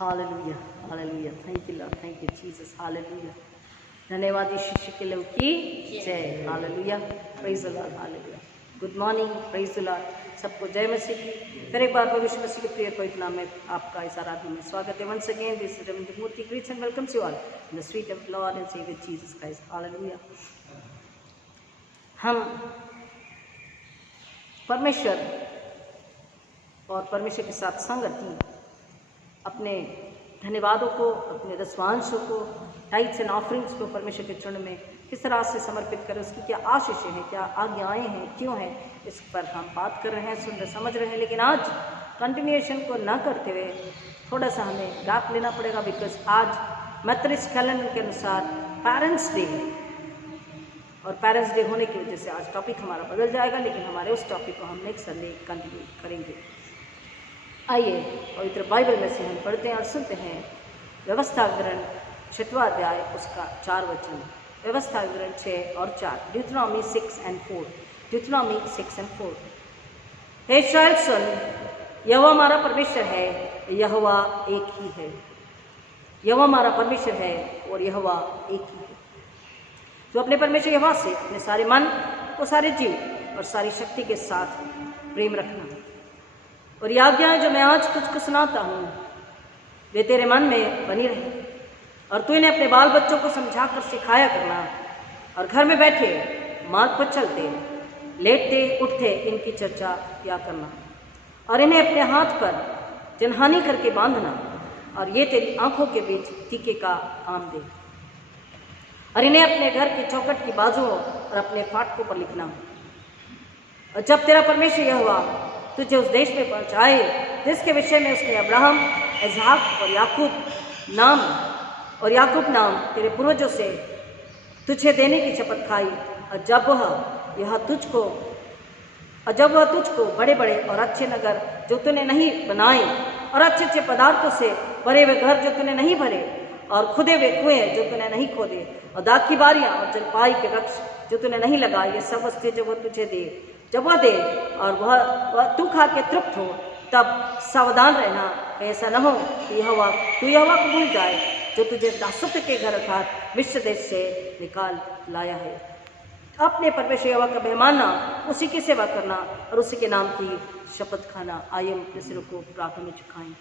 Hallelujah, hallelujah, thank you Lord, thank you Jesus, hallelujah. धन्यवाद यीशु शिष्य के लोग की जय, hallelujah, praise the Lord, hallelujah. Good morning, praise the Lord, सबको जय मसीह की। फिर एक बार प्रभु यीशु मसीह के प्रिय पवित्र नाम में आपका इस आराधना में स्वागत है। Once again this is Ravindra Murthy greets and welcomes you all in the sweet of lord and saviour Jesus Christ, hallelujah. हम परमेश्वर और परमेश्वर के साथ संगति, अपने धन्यवादों को, अपने दसवांशों को, टाइट्स एंड ऑफरिंग्स को परमेश्वर के चरण में किस तरह से समर्पित करें, उसकी क्या आशीषें हैं, क्या आज्ञाएं हैं, क्यों हैं, इस पर हम बात कर रहे हैं, सुन रहे, समझ रहे हैं। लेकिन आज कंटिन्यूएशन को न करते हुए थोड़ा सा हमें गैप लेना पड़ेगा, बिकॉज आज मेथोडिस्ट कैलेंडर के अनुसार पेरेंट्स डे है और पेरेंट्स डे होने की वजह से आज टॉपिक हमारा बदल जाएगा, लेकिन हमारे उस टॉपिक को हम नेक्स्ट संडे कंटिन्यू करेंगे। आइए पवित्र बाइबल में से हम पढ़ते हैं और सुनते हैं व्यवस्था विवरण 6वां अध्याय उसका 4 वचन। व्यवस्था विवरण 6 और 4, ड्यूटोनॉमी 6 and 4, ड्यूटोनॉमी 6 and 4। हे इस्राएल सुन, यहोवा हमारा परमेश्वर है, यहोवा एक ही है। यहोवा हमारा परमेश्वर है और यहोवा एक ही है। तो अपने परमेश्वर यहोवा से अपने सारे मन और सारे जीव और सारी शक्ति के साथ प्रेम रखना, और ये आज्ञाएं जो मैं आज तुझको सुनाता हूँ वे तेरे मन में बनी रहे, और तू इन्हें अपने बाल बच्चों को समझाकर सिखाया करना, और घर में बैठे, मार्ग पर चलते, लेटते उठते इनकी चर्चा किया करना, और इन्हें अपने हाथ पर जनहानि करके बांधना, और ये तेरी आंखों के बीच टीके का काम दे, और इन्हें अपने घर की चौखट की बाजुओं और अपने फाटकों पर लिखना। और जब तेरा परमेश्वर यहोवा तुझे उस देश में पहुंचाए जिसके विषय में उसने अब्राहम, इसहाक और याकूब नाम तेरे पूर्वजों से तुझे देने की शपथ खाई, और जब वह तुझको बड़े बड़े और अच्छे नगर जो तूने नहीं बनाए, और अच्छे अच्छे पदार्थों से भरे हुए घर जो तूने नहीं भरे, और खुदे हुए कुएं जो तूने नहीं खोदे, और दाख की बारियां और जलपाई के वृक्ष जो तूने नहीं लगाए, ये सब वस्तुएं जब वह तुझे दे, जब वह दे और वह तू खा के तृप्त हो, तब सावधान रहना, ऐसा न हो कि तू यहोवा को भूल जाए जो तुझे दासत्व के घर अर्थात मिस्र देश से निकाल लाया है। अपने परमेश्वर यहोवा का मेहमानना, उसी की सेवा करना और उसी के नाम की शपथ खाना। आइए हम अपने सिरों को प्रार्थना में झुकाएं।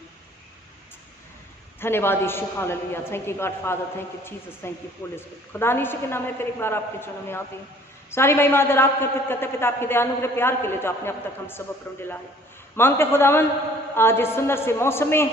धन्यवाद Yeshu, Hallelujah, thank you God Father, thank you Jesus, thank you Holy Spirit. खुदा यीशु के नाम में फिर एक बार आपके चरणों में आते हैं। सारी महिमा आदर आप करते पिता आपके दयानुग्रह प्यार के लिए जो आपने अब तक हम सब पर दिला है। मांगते खुदावन आज इस सुंदर से मौसम में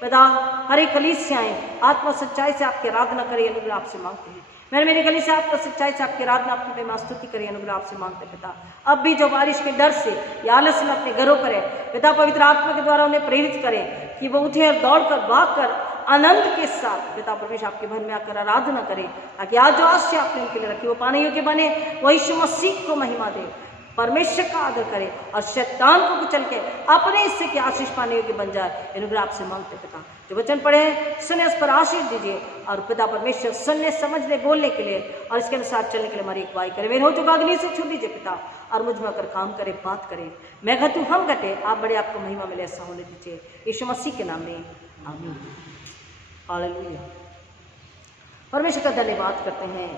पिता हर एक कलीसियाएं आत्मा सच्चाई से आपकी आराधना करें, अनुग्रह आपसे मांगते हैं। मेरी गली से आपको सच्चाई से आपकी आराधना अपनी महिमा स्तुति करें, अनुग्रह आपसे मांगते पिता। अब भी जो बारिश के डर से या आलस में अपने घरों पर है पिता, पवित्र आत्मा के द्वारा उन्हें प्रेरित करें कि वो उठे और दौड़कर भागकर आनंद के साथ पिता परमेश्वर आपके भवन में आकर आराधना करें, ताकि आज जो आशीष आपने उनके लिए रखी वो पाने योग्य बने, वो यीशु मसीह को महिमा दे, परमेश्वर का आदर करे और शैतान को कुचल के अपने हिस्से की आशीष पाने योग्य बन जाए। अनुग्रह आपसे मांगते पिता। जो वचन पढ़े हैं सुने, उस पर आशीष दीजिए, और पिता परमेश्वर सुनने, समझने, बोलने के लिए और इसके अनुसार चलने के लिए हमारी अगुवाई करे। मेरे हो जो अग्नि से छू दीजिए पिता, और मुझ में आकर काम करे, बात करे। मैं घटूं, हम घटे, आप बड़े, आपको महिमा मिले, ऐसा होने दीजिए यीशु मसीह के नाम में, आमीन। हालेलुया। परमेश्वर का धन्यवाद करते हैं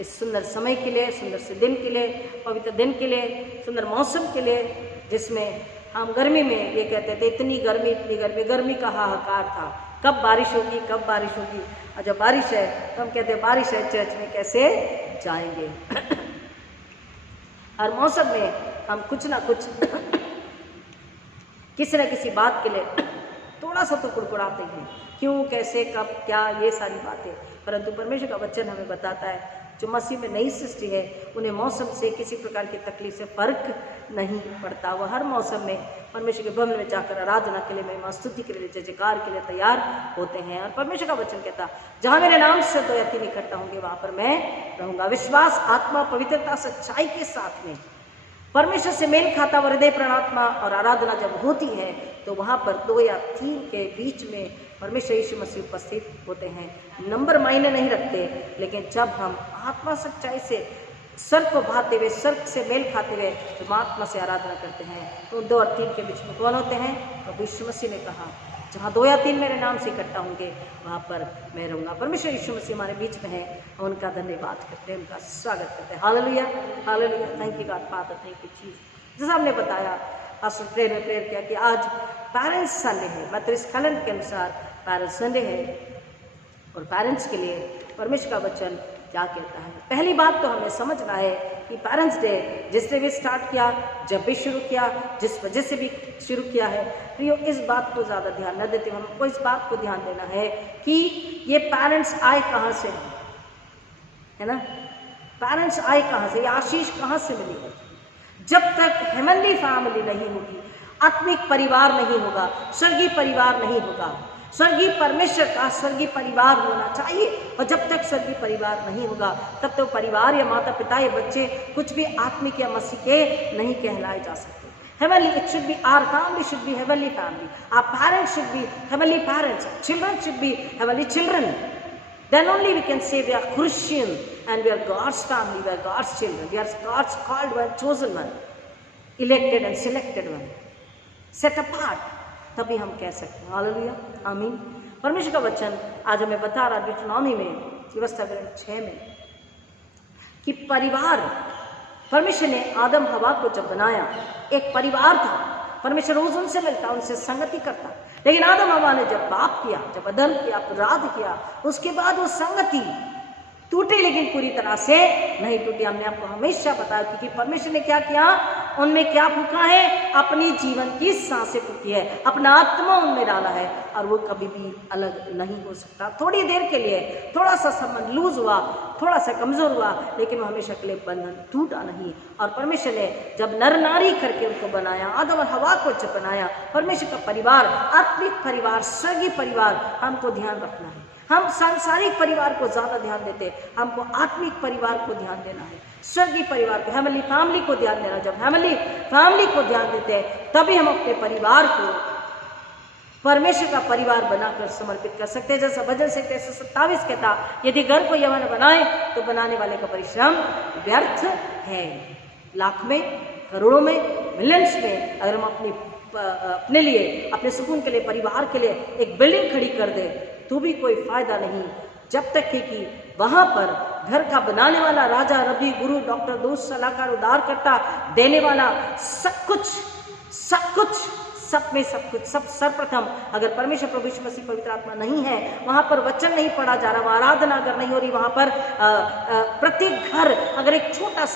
इस सुंदर समय के लिए, सुंदर से दिन के लिए, पवित्र दिन के लिए, सुंदर मौसम के लिए, जिसमें हम गर्मी में ये कहते थे इतनी गर्मी, गर्मी का हाहाकार था, कब बारिश होगी, कब बारिश होगी। और जब बारिश है तो हम कहते हैं बारिश है, चर्च में कैसे जाएंगे। हर मौसम में हम कुछ ना कुछ किसी न किसी बात के लिए थोड़ा सा तो कुड़कुड़ाते हैं, क्यों, कैसे, कब, क्या, ये सारी बातें। परंतु परमेश्वर का वचन हमें बताता है जो मसीह में नई सृष्टि है उन्हें मौसम से किसी प्रकार की तकलीफ से फर्क नहीं पड़ता। वह हर मौसम में परमेश्वर के भवन में जाकर आराधना के लिए, महिमा स्तुति के लिए, जय जयकार के लिए तैयार होते हैं। और परमेश्वर का वचन कहता जहाँ मेरे नाम से 2 या 3 इकट्ठा होंगे वहाँ पर मैं रहूँगा। विश्वास, आत्मा, पवित्रता, सच्चाई के साथ में परमेश्वर से मेल खाता हुआ हृदय, प्राणात्मा और आराधना जब होती है तो वहाँ पर 2 या 3 के बीच में परमेश्वर यीशु मसीह उपस्थित होते हैं। नंबर मायने नहीं रखते, लेकिन जब हम आत्मा सच्चाई से स्वर्ग को भाते हुए, स्वर्ग से मेल खाते हुए जब आत्मा से आराधना करते हैं तो 2 और 3 के बीच में कौन होते हैं? तो यीशु मसीह ने कहा जहाँ 2 या 3 मेरे नाम से इकट्ठा होंगे वहाँ पर मैं रहूँगा। परमेश्वर यीशु मसीह हमारे बीच में है, हम उनका धन्यवाद करते हैं, उनका स्वागत करते हैं। Hallelujah, hallelujah, thank you God Father, thank you Jesus. जैसा हमने बताया, पास्टर प्रेयर में प्रेयर किया कि आज पेरेंट्स संडे है, मतलब इस कैलेंडर के अनुसार पेरेंट्स संडे है, और पेरेंट्स के लिए परमेश्वर का वचन क्या कहता है। पहली बात तो हमें समझना है कि पेरेंट्स डे जिसने भी स्टार्ट किया, जब भी शुरू किया, जिस वजह से भी शुरू किया है, तो ये इस बात को ज़्यादा ध्यान न देते, हमको इस बात को ध्यान देना है कि ये पेरेंट्स आए कहाँ से, है ना। पेरेंट्स आए कहाँ से, ये आशीष कहाँ से मिली है। जब तक हेवनली फैमिली नहीं होगी, आत्मिक परिवार नहीं होगा, स्वर्गीय परिवार नहीं होगा, स्वर्गीय परमेश्वर का स्वर्गीय परिवार होना चाहिए। और जब तक स्वर्गीय परिवार नहीं होगा तब तो परिवार या माता पिता या बच्चे कुछ भी आत्मिक या मसीह के नहीं कहलाए जा सकते। Heavenly, it should be our family should be heavenly family. Our parents should be heavenly parents. Children should be heavenly children. Then only we can say we are Christian and we are God's family, we are God's children, we are God's called one, chosen one, elected and selected one, set apart. तभी हम कह सकते हैं hallelujah, आमीन। परमेश्वर का वचन आज हमें बता रहा डिट्रोनॉमी में व्यवस्था 6 में कि परिवार, परमेश्वर ने आदम हवा को जब बनाया, एक परिवार था, परमेश्वर रोज उनसे मिलता, उनसे संगति करता। लेकिन आदम हवा ने जब पाप किया, जब अधर्म किया, अपराध किया, उसके बाद वो संगति टूटी, लेकिन पूरी तरह से नहीं टूटी। हमने आपको हमेशा बताया क्योंकि परमेश्वर ने क्या किया, उनमें क्या फूका है, अपनी जीवन की सांसें फूकी है, अपना आत्मा उनमें डाला है, और वो कभी भी अलग नहीं हो सकता। थोड़ी देर के लिए थोड़ा सा संबंध लूज हुआ, थोड़ा सा कमजोर हुआ, लेकिन वो हमेशा के लिए बंधन टूटा नहीं। और परमेश्वर ने जब नर नारी करके उनको बनाया, आदम और हवा को जब बनाया, परमेश्वर का परिवार, आत्मिक परिवार, स्वर्गीय परिवार, हमको ध्यान रखना है। हम सांसारिक परिवार को ज्यादा ध्यान देते, हमको आत्मिक परिवार को ध्यान देना है, स्वर्गीय परिवार को, हेवनली फैमिली को ध्यान देना। जब हेवनली फैमिली को ध्यान देते हैं तभी हम अपने परिवार को परमेश्वर का परिवार बनाकर समर्पित कर सकते हैं। जैसा भजन संहिता 127 कहता, यदि घर को यवन बनाए तो बनाने वाले का परिश्रम व्यर्थ है। लाख में, करोड़ों में, मिलियंस में अगर हम अपने लिए, अपने सुकून के लिए, परिवार के लिए एक बिल्डिंग खड़ी कर दे तो भी कोई फायदा नहीं, जब तक कि वहां पर घर का बनाने वाला, राजा, रबी, गुरु, डॉक्टर, दोस्त, सलाहकार, उद्धारकर्ता, देने वाला, सब कुछ सब में सब कुछ, सब सर्वप्रथम अगर परमेश्वर प्रभु यीशु मसीह पवित्र आत्मा नहीं है, वहां पर वचन नहीं पढ़ा जा रहा, वहां आराधना अगर नहीं हो रही, वहां पर प्रत्येक घर अगर एक छोटा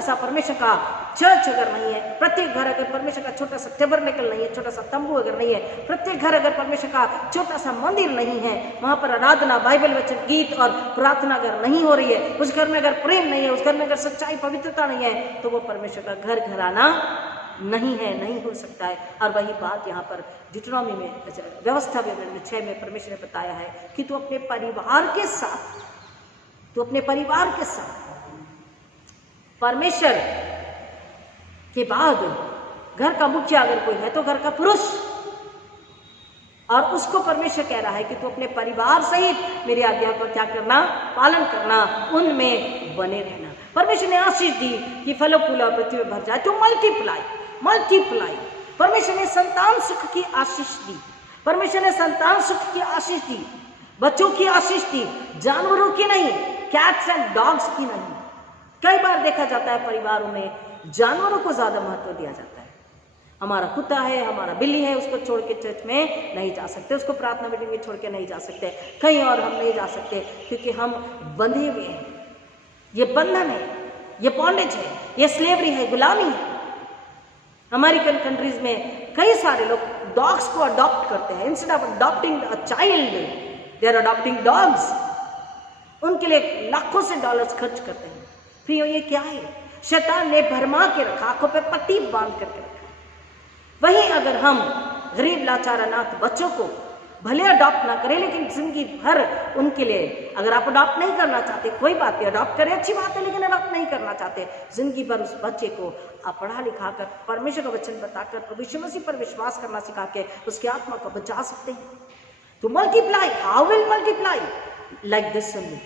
सा परमेश्वर का चर्च अगर नहीं है, प्रत्येक घर अगर परमेश्वर का छोटा सा टैबरनेकल नहीं है, छोटा सा तंबू अगर नहीं है, प्रत्येक घर अगर परमेश्वर का छोटा सा मंदिर नहीं है, वहां पर आराधना, बाइबल वचन, गीत और प्रार्थना अगर नहीं हो रही है, उस घर में अगर प्रेम नहीं है, उस घर में अगर सच्चाई, पवित्रता नहीं है, तो वो परमेश्वर का घर घराना नहीं है, नहीं हो सकता है। और वही बात यहाँ पर डिट्रोनॉमी में, व्यवस्था 6 में परमेश्वर ने बताया है कि तू अपने परिवार के साथ, परमेश्वर के बाद घर का मुखिया अगर कोई है तो घर का पुरुष, और उसको परमेश्वर कह रहा है कि तू अपने परिवार सहित मेरी आज्ञा को क्या करना, पालन करना, उनमें बने रहना। परमेश्वर ने आशीष दी कि फलो फूलो और पृथ्वी में भर जाए, तो मल्टीप्लाई। परमेश्वर ने संतान सुख की आशीष दी, परमेश्वर ने संतान सुख की आशीष दी, बच्चों की आशीष दी, जानवरों की नहीं, कैट्स एंड डॉग्स की नहीं। कई बार देखा जाता है परिवारों में जानवरों को ज्यादा महत्व दिया जाता है। हमारा कुत्ता है, हमारा बिल्ली है, उसको छोड़ के चर्च में नहीं जा सकते, उसको प्रार्थना मीटिंग में छोड़ के नहीं जा सकते, कहीं और हम नहीं जा सकते, क्योंकि हम बंधे हुए हैं। ये बंधन है, ये बॉन्डेज है, ये स्लेवरी है, गुलामी है। अमेरिकन कंट्रीज में कई सारे लोग डॉग्स को अडॉप्ट करते हैं, instead of adopting a child they are adopting dogs. उनके लिए लाखों से डॉलर्स खर्च करते हैं। फिर ये क्या है? शैतान ने भरमा के रखा, आंखों पे पट्टी बांध करके रखा। वहीं अगर हम गरीब, लाचार, अनाथ बच्चों को भले अडॉप्ट ना करें, लेकिन जिंदगी भर उनके लिए, अगर आप अडॉप्ट नहीं करना चाहते कोई बात नहीं, अडॉप्ट करें, अच्छी बात है, लेकिन अडॉप्ट नहीं करना चाहते, जिंदगी भर उस बच्चे को आप पढ़ा लिखा कर, परमेश्वर का वचन बताकर, प्रभु यीशु मसीह पर विश्वास करना सिखा के उसकी आत्मा को बचा सकते हैं। तो multiply, how will multiply? Like this only.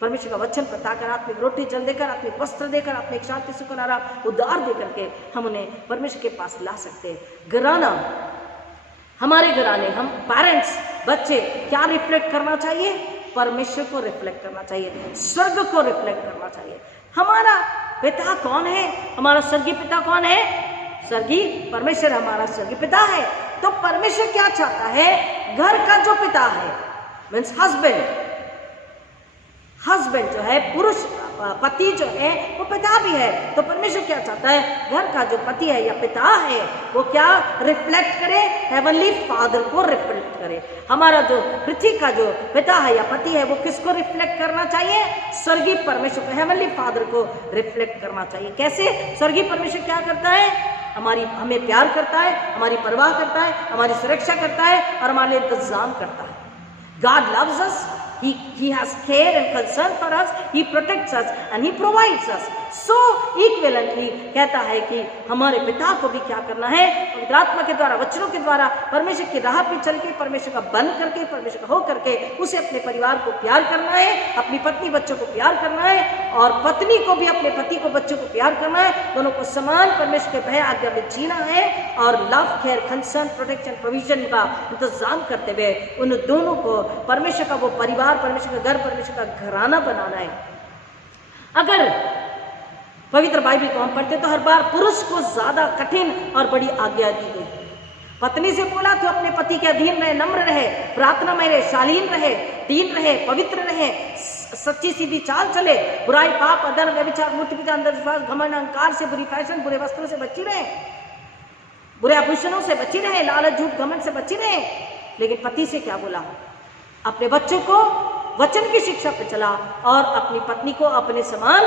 परमेश्वर का वचन बताकर, आत्मिक रोटी जल देकर, आत्मिक वस्त्र देकर, आत्मिक शांति, सुख, आराम, उद्धार देकर के हम उन्हें परमेश्वर के पास ला सकते हैं। घराना हमारे घराने, हम पेरेंट्स, बच्चे क्या रिफ्लेक्ट करना चाहिए? परमेश्वर को रिफ्लेक्ट करना चाहिए, स्वर्ग को रिफ्लेक्ट करना चाहिए। हमारा पिता कौन है? हमारा स्वर्गीय पिता कौन है? स्वर्गीय परमेश्वर हमारा स्वर्गीय पिता है। तो परमेश्वर क्या चाहता है? घर का जो पिता है, मीन्स हस्बैंड जो है, पुरुष पति जो है वो पिता भी है। तो परमेश्वर क्या चाहता है? घर का जो पति है या पिता है वो क्या रिफ्लेक्ट करे? हेवनली फादर को रिफ्लेक्ट करे। हमारा जो पृथ्वी का जो पिता है या पति है वो किसको रिफ्लेक्ट करना चाहिए? स्वर्गीय परमेश्वर को, हेवनली फादर को रिफ्लेक्ट करना चाहिए। कैसे? स्वर्गीय परमेश्वर क्या करता है? हमें प्यार करता है, हमारी परवाह करता है, हमारी सुरक्षा करता है और हमारे लिए इंतजाम करता है। God loves us. He has care and concern for us. He protects us and He provides us. So equivalently कहता है कि हमारे पिता को भी क्या करना है? पवित्र आत्मा के द्वारा, वचनों के द्वारा, परमेश्वर की राह पे चल के, परमेश्वर का बन करके, परमेश्वर का हो करके उसे अपने परिवार को प्यार करना है, अपनी पत्नी बच्चों को प्यार करना है और पत्नी को भी अपने पति को बच्चों को प्यार करना है। दोनों को समान परमेश्वर के भय आज्ञा में जीना है और love, care, concern, protection, provision का इंतजाम करते हुए उन दोनों को परमेश्वर का वो परिवार, परमेश्वर का घर, परमेश्वर का घराना बनाना है। अगर पवित्र बाइबल को हम पढ़ते तो हर बार पुरुष को ज्यादा कठिन और बड़ी आज्ञा दी गई। पत्नी से बोला तो अपने पति के अधीन रहे, नम्र रहे, प्रार्थना में रहे, शालीन रहे, दीन रहे, पवित्र रहे, सच्ची सीधी चाल चले, बुराई, पाप, अधर्म, व्यभिचार, मूर्ति पूजा, अंधविश्वास, घमंड, अहंकार से, बुरी फैशन, बुरे वस्त्रों से बची रहे, बुरे आभूषणों से बची रहे, लालच, झूठ, घमंड से बची रहे। लेकिन पति से क्या बोला? अपने बच्चों को वचन की शिक्षा पे चला और अपनी पत्नी को अपने समान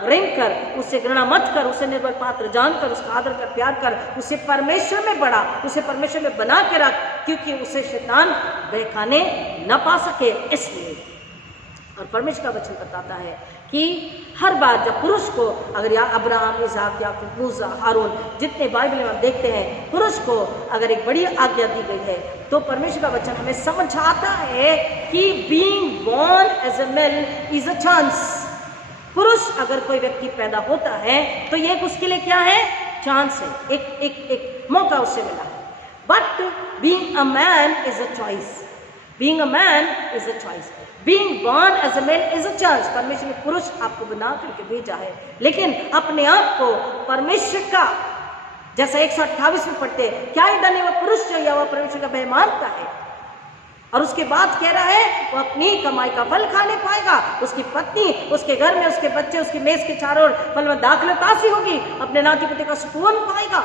प्रेम कर, उससे घृणा मत कर, उसे निर्बल पात्र जानकर उसका आदर कर, प्यार कर, उसे परमेश्वर में बढ़ा, उसे परमेश्वर में बना के रख, क्योंकि उसे शैतान बहकाने न पा सके। इसलिए और परमेश्वर का वचन बताता है कि हर बार जब पुरुष को, अगर या अब्राहम, इसहाक, याकूब, मूसा, हारून, जितने बाइबल में हम देखते हैं, पुरुष को अगर एक बड़ी आज्ञा दी गई है तो परमेश्वर का वचन हमें समझाता है कि being born as a man is a chance. पुरुष अगर कोई व्यक्ति पैदा होता है तो ये उसके लिए क्या है? चांस है, एक मौका उससे मिला है। But being a man is a choice. Being a man is a choice. Being born as a man is a chance. परमेश्वर ने पुरुष आपको बना करके भेजा है, लेकिन अपने आप को परमेश्वर का, जैसा 128 में पढ़ते, क्या ही धन्य वह पुरुष जो या वह परमेश्वर का भय मानता है और उसके बाद कह रहा है वो अपनी कमाई का फल खाने पाएगा, उसकी पत्नी, उसके घर में उसके बच्चे, उसकी मेज के चारों ओर फल में दाखलतासी होगी, अपने नाती पोते का सुकून पाएगा।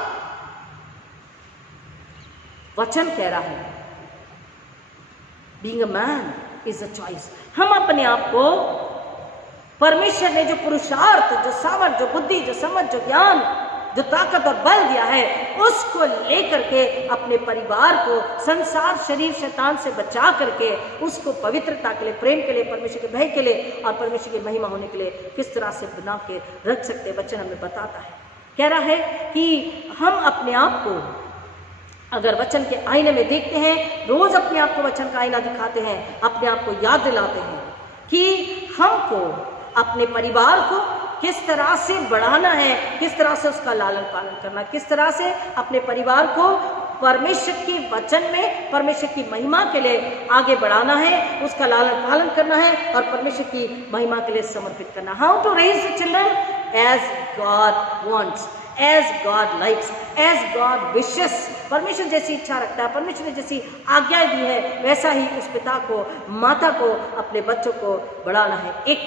वचन कह रहा है being a man is a choice. हम अपने आप को परमेश्वर ने जो पुरुषार्थ, जो सामर्थ, जो बुद्धि, जो समझ, जो ज्ञान, जो ताकत और बल दिया है, उसको लेकर के अपने परिवार को संसार, शरीर, शैतान से बचा करके उसको पवित्रता के लिए, प्रेम के लिए, परमेश्वर के भय के लिए और परमेश्वर की महिमा होने के लिए किस तरह से बना के रख सकते। वचन हमें बताता है, कह रहा है कि हम अपने आप को अगर वचन के आईने में देखते हैं, रोज अपने आप को वचन का आईना दिखाते हैं, अपने आप को याद दिलाते हैं कि हमको अपने परिवार को किस तरह से बढ़ाना है, किस तरह से उसका लालन पालन करना, किस तरह से अपने परिवार को परमेश्वर के वचन में, परमेश्वर की महिमा के लिए आगे बढ़ाना है, उसका लालन पालन करना है और परमेश्वर की महिमा के लिए समर्पित करना। How to raise the children as God wants, as God likes, as God wishes. परमेश्वर जैसी इच्छा रखता है, परमेश्वर ने जैसी आज्ञा दी है, वैसा ही उस पिता को, माता को, अपने बच्चों को बढ़ाना है। एक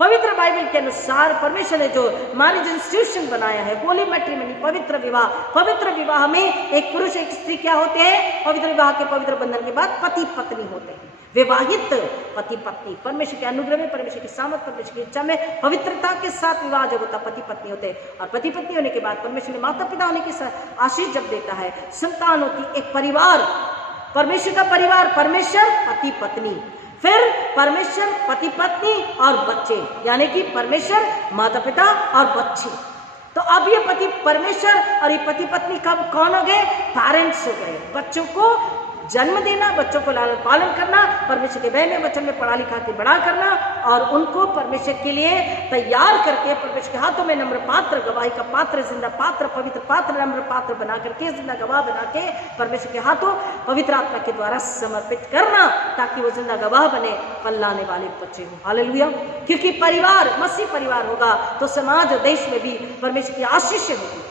पवित्र बाइबल के अनुसार परमेश्वर ने जो मैरिज इंस्टीट्यूशन बनाया है, होली मैट्रिमनी, पवित्र विवाह, पवित्र विवाह में एक पुरुष एक स्त्री क्या होते हैं? पवित्र विवाह के पवित्र बंधन के बाद पति पत्नी होते हैं, विवाहित पति पत्नी। परमेश्वर के अनुग्रह में, परमेश्वर की सामर्थ, परमेश्वर की इच्छा में पवित्रता के साथ विवाह जब होता, पति पत्नी होते हैं और पति पत्नी होने के बाद परमेश्वर ने माता पिता होने की आशीष जब देता है, संतान होती, एक परिवार, परमेश्वर का परिवार, परमेश्वर, पति पत्नी, फिर परमेश्वर, पति पत्नी और बच्चे, यानी कि परमेश्वर, माता पिता और बच्चे। तो अब ये पति, परमेश्वर और ये पति पत्नी कब कौन हो गए? पेरेंट्स हो गए। बच्चों को जन्म देना, बच्चों को लालन पालन करना, परमेश्वर के वचन में वचन में पढ़ा लिखा के बड़ा करना और उनको परमेश्वर के लिए तैयार करके परमेश्वर के हाथों में नम्र पात्र, गवाही का पात्र, जिंदा पात्र, पवित्र पात्र, नम्र पात्र बना करके, जिंदा गवाह बना के परमेश्वर के हाथों पवित्र आत्मा के द्वारा समर्पित करना, ताकि वो जिंदा गवाह बने, फल लाने वाले बच्चे हो। हालेलुया। क्योंकि परिवार मसीह परिवार होगा तो समाज और देश में भी परमेश्वर की आशीष होगी।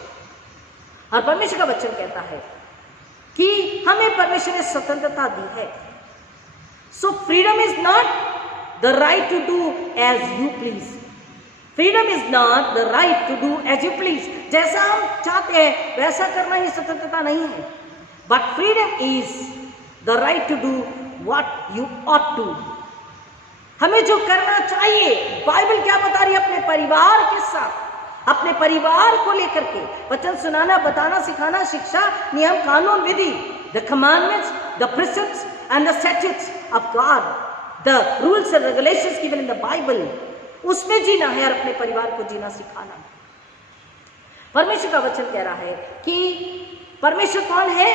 और परमेश्वर का वचन कहता है कि हमें परमेश्वर ने स्वतंत्रता दी है। So freedom is not the right to do as you please. Freedom is not the right to do as you please. जैसा हम चाहते हैं वैसा करना ही स्वतंत्रता नहीं है, but freedom is the right to do what you ought to. हमें जो करना चाहिए, बाइबल क्या बता रही है, अपने परिवार के साथ, अपने परिवार को लेकर के वचन सुनाना, बताना, सिखाना, शिक्षा, नियम, कानून, विधि, the commandments, the precepts and the statutes of God, the rules and regulations given in the Bible, उसमें जीना है और अपने परिवार को जीना सिखाना। परमेश्वर का वचन कह रहा है कि परमेश्वर कौन है?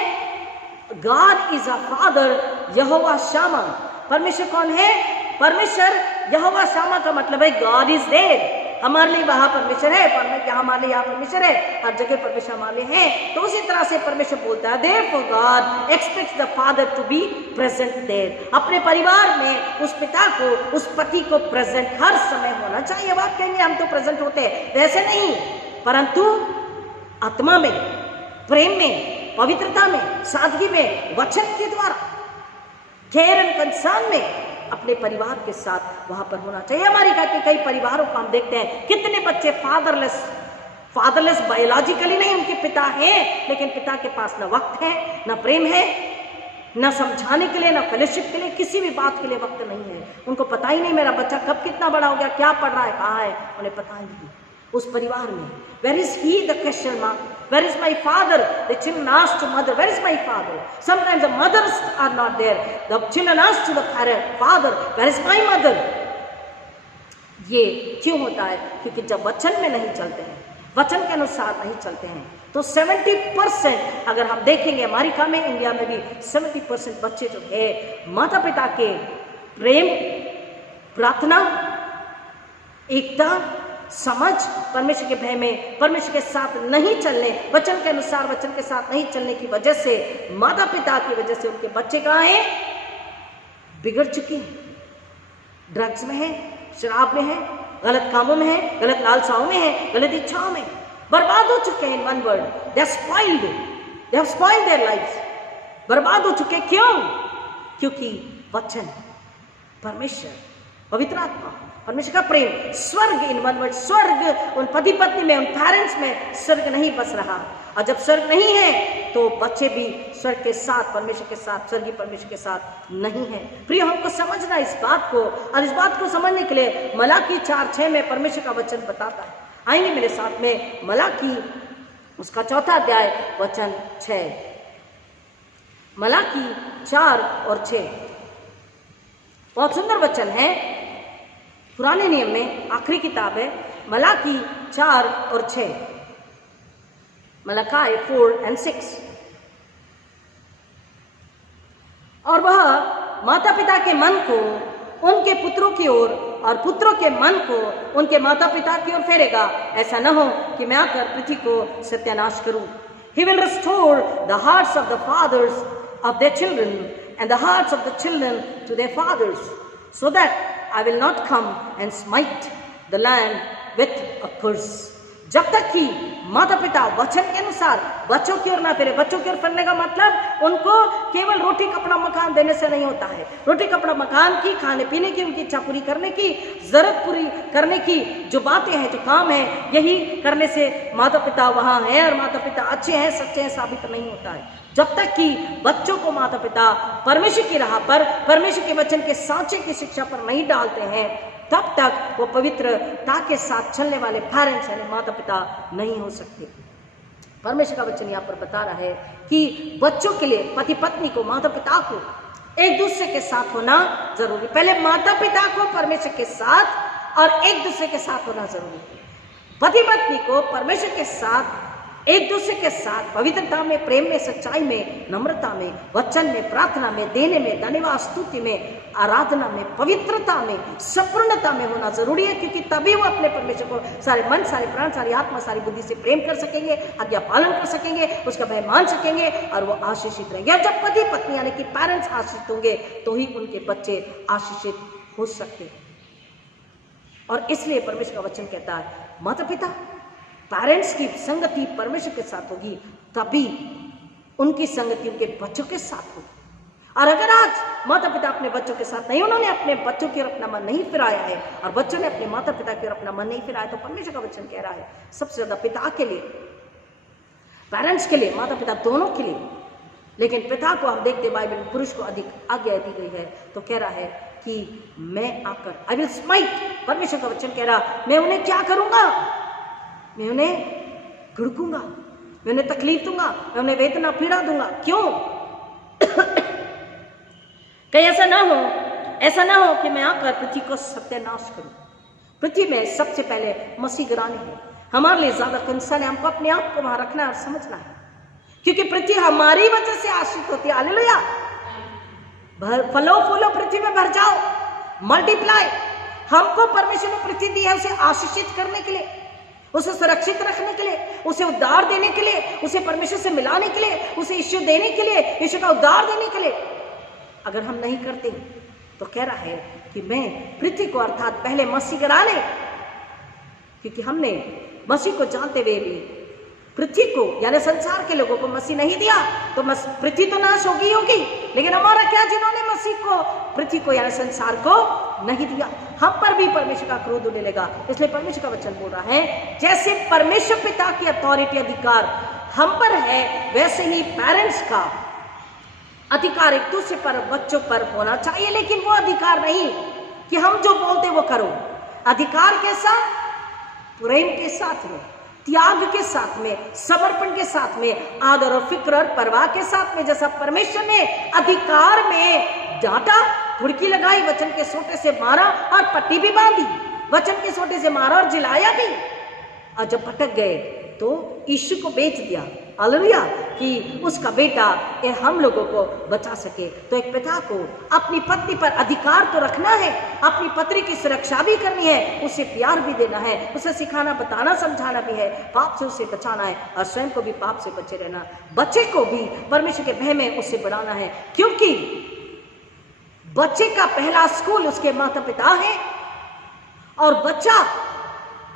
गॉड इज अ फादर, यहोवा शामा। परमेश्वर कौन है? परमेश्वर यहोवा शामा का मतलब है गॉड इज देयर। हमारे लिए वहां परमेश्वर है, हमारे लिए यहाँ परमेश्वर है, हर जगह परमेश्वर हमारे लिए है। तो उसी तरह से परमेश्वर बोलता है, therefore God expects the father to be present there. अपने परिवार में उस पिता को, उस पति को प्रेजेंट हर समय होना चाहिए। अब आप कहेंगे हम तो प्रेजेंट होते हैं, वैसे नहीं, परंतु आत्मा में, प्रेम में, पवित्रता में, सादगी में, वचन के द्वारा, केयर एंड कंसर्न में अपने परिवार के साथ वहां पर होना चाहिए। अमेरिका के कई परिवारों को हम देखते हैं, कितने बच्चे फादरलेस बायोलॉजिकली नहीं, उनके पिता हैं, लेकिन पिता के पास न वक्त है, न प्रेम है, न समझाने के लिए, न फेलोशिप के लिए, किसी भी बात के लिए वक्त नहीं है। उनको पता ही नहीं मेरा बच्चा कब कितना बड़ा हो गया, क्या पढ़ रहा है, कहाँ है, उन्हें पता ही नहीं। उस परिवार में where is he, the question mark, where is my father? The children ask to mother, where is my father? Sometimes the mothers are not there. The children ask to the father, where is my mother? ये क्यों होता है? क्योंकि जब वचन में नहीं चलते हैं, वचन के अनुसार नहीं चलते हैं, तो 70% अगर हम देखेंगे अमेरिका में, इंडिया में भी 70% बच्चे जो है माता पिता के प्रेम, प्रार्थना, एकता, समझ, परमेश्वर के भय में परमेश्वर के साथ नहीं चलने, वचन के अनुसार वचन के साथ नहीं चलने की वजह से, माता पिता की वजह से उनके बच्चे कहाँ हैं? बिगड़ चुके हैं, ड्रग्स में है, शराब में है, गलत कामों में है, गलत लालसाओं में है, गलत इच्छाओं में बर्बाद हो चुके हैं। In one word, they have spoiled their lives. बर्बाद हो चुके, क्यों? क्योंकि वचन, परमेश्वर, पवित्र आत्मा, परमेश्वर का प्रेम, स्वर्ग, इन वन वर्ड, स्वर्ग उन पति पत्नी में, उन पेरेंट्स में स्वर्ग नहीं बस रहा। और जब स्वर्ग नहीं है तो बच्चे भी स्वर्ग के साथ, परमेश्वर के साथ, स्वर्गीय परमेश्वर के साथ नहीं है। प्रिय, हमको समझना इस बात को, और इस बात को समझने के लिए मलाकी 4:6 में परमेश्वर का वचन बताता है। आइए मेरे साथ में मलाकी उसका 4था अध्याय वचन 6, मलाकी 4 और 6 बहुत सुंदर वचन है। पुराने नियम में आखिरी किताब है, मलाकी 4 और 6, मलाकी 4 and 6। और वह माता पिता के मन को उनके पुत्रों की ओर और पुत्रों के मन को उनके माता पिता की ओर फेरेगा, ऐसा न हो कि मैं आकर पृथ्वी को सत्यानाश करूं। He will restore the hearts of the fathers of their children and the hearts of the children to their fathers, so that I will not come and smite the land with a curse। जब तक कि माता पिता वचन के अनुसार बच्चों की ओर ना फिरे। बच्चों की ओर फिरने का मतलब उनको केवल रोटी कपड़ा मकान देने से नहीं होता है। रोटी कपड़ा मकान की, खाने पीने की, उनकी इच्छा पूरी करने की, जरूरत पूरी करने की जो बातें हैं, जो काम है, यही करने से माता पिता वहाँ हैं और माता पिता अच्छे हैं, सच्चे हैं साबित नहीं होता है। जब तक कि बच्चों को माता पिता परमेश्वर की राह पर, परमेश्वर के वचन के सांचे की शिक्षा पर नहीं डालते हैं, तब तक वो पवित्रता के साथ चलने वाले पेरेंट्स यानी माता पिता नहीं हो सकते। परमेश्वर का वचन यहाँ पर बता रहा है कि बच्चों के लिए पति पत्नी को, माता पिता को एक दूसरे के साथ होना जरूरी। पहले माता पिता को परमेश्वर के साथ और एक दूसरे के साथ होना जरूरी है। पति पत्नी को परमेश्वर के साथ एक दूसरे के साथ पवित्रता में, प्रेम में, सच्चाई में, नम्रता में, वचन में, प्रार्थना में, देने में, धन्यवाद, स्तुति में, आराधना में, पवित्रता में, संपूर्णता में होना जरूरी है, क्योंकि तभी वो अपने परमेश्वर को सारे मन, सारे प्राण, सारी आत्मा, सारी बुद्धि से प्रेम कर सकेंगे, आज्ञा पालन कर सकेंगे, उसका भय मान सकेंगे और वो आशीषित रहेंगे। और जब पति पत्नी यानी कि पेरेंट्स आशीषित होंगे तो ही उनके बच्चे आशीषित हो सकते हैं। और इसलिए परमेश्वर का वचन कहता है माता पिता, पेरेंट्स की संगति परमेश्वर के साथ होगी, तभी उनकी संगति उनके बच्चों के साथ होगी। और अगर आज माता पिता अपने बच्चों के साथ नहीं, उन्होंने अपने बच्चों की ओर अपना मन नहीं फिराया है और बच्चों ने अपने माता पिता की ओर अपना मन नहीं फिराया, तो परमेश्वर का वचन कह रहा है सबसे ज्यादा पिता के लिए, पेरेंट्स के लिए, माता पिता दोनों के लिए, लेकिन पिता को हम देखते बाइबल में पुरुष को अधिक आज्ञा दी गई है, तो कह रहा है कि मैं आकर आई विल स्माइट, परमेश्वर का वचन कह रहा मैं उन्हें क्या करूंगा, मैं उन्हें घुड़कूंगा, मैं उन्हें तकलीफ दूंगा, मैं उन्हें वेदना पीड़ा दूंगा। क्यों? कहीं ऐसा ना हो कि मैं आकर पृथ्वी को सत्यानाश करूं। पृथ्वी में सबसे पहले मसीह गिरानी है, हमारे लिए ज्यादा कंसर्न है, हमको अपने आप को वहां रखना है और समझना है, क्योंकि पृथ्वी हमारी वजह से आश्रित होती है। हालेलुया। फलो फूलो पृथ्वी में भर जाओ, मल्टीप्लाई। हमको परमेश्वर ने पृथ्वी दी है उसे आशीषित करने के लिए, उसे सुरक्षित रखने के लिए, उसे उद्धार देने के लिए, उसे परमेश्वर से मिलाने के लिए, उसे यीशु देने के लिए, यीशु का उद्धार देने के लिए। अगर हम नहीं करते तो कह रहा है कि मैं पृथ्वी को अर्थात पहले मसीह गिराने, क्योंकि हमने मसीह को जानते हुए भी पृथ्वी को यानी संसार के लोगों को मसीह नहीं दिया, तो पृथ्वी तो नाश होगी, लेकिन हमारा क्या, जिन्होंने मसीह को, पृथ्वी को यानी संसार को नहीं दिया, हम पर भी परमेश्वर का क्रोध होने लगा। इसलिए परमेश्वर का वचन बोल रहा है जैसे परमेश्वर पिता की अथॉरिटी, अधिकार हम पर है, वैसे ही पेरेंट्स का अधिकार एक दूसरे पर, बच्चों पर होना चाहिए। लेकिन वो अधिकार नहीं कि हम जो बोलते वो करो, अधिकार के साथ, प्रेम के साथ में, त्याग के साथ में, समर्पण के साथ में, आदर और फिक्र और परवाह के साथ में। जैसा परमेश्वर ने अधिकार में डांटा, धुड़की लगाई, वचन के सोटे से मारा और पट्टी भी बांधी, वचन के सोटे से मारा और जिलाया भी, और जब भटक गए तो यीशु को बेच दिया। हालेलुया। कि उसका बेटा ये हम लोगों को बचा सके। तो एक पिता को अपनी पत्नी पर अधिकार तो रखना है, अपनी पत्नी की सुरक्षा भी करनी है, उसे प्यार भी देना है, उसे सिखाना, बताना, समझाना भी है, पाप से उसे बचाना है और स्वयं को भी पाप से बचे रहना, बच्चे को भी परमेश्वर के भय में उसे बढ़ाना है, क्योंकि बच्चे का पहला स्कूल उसके माता पिता है। और बच्चा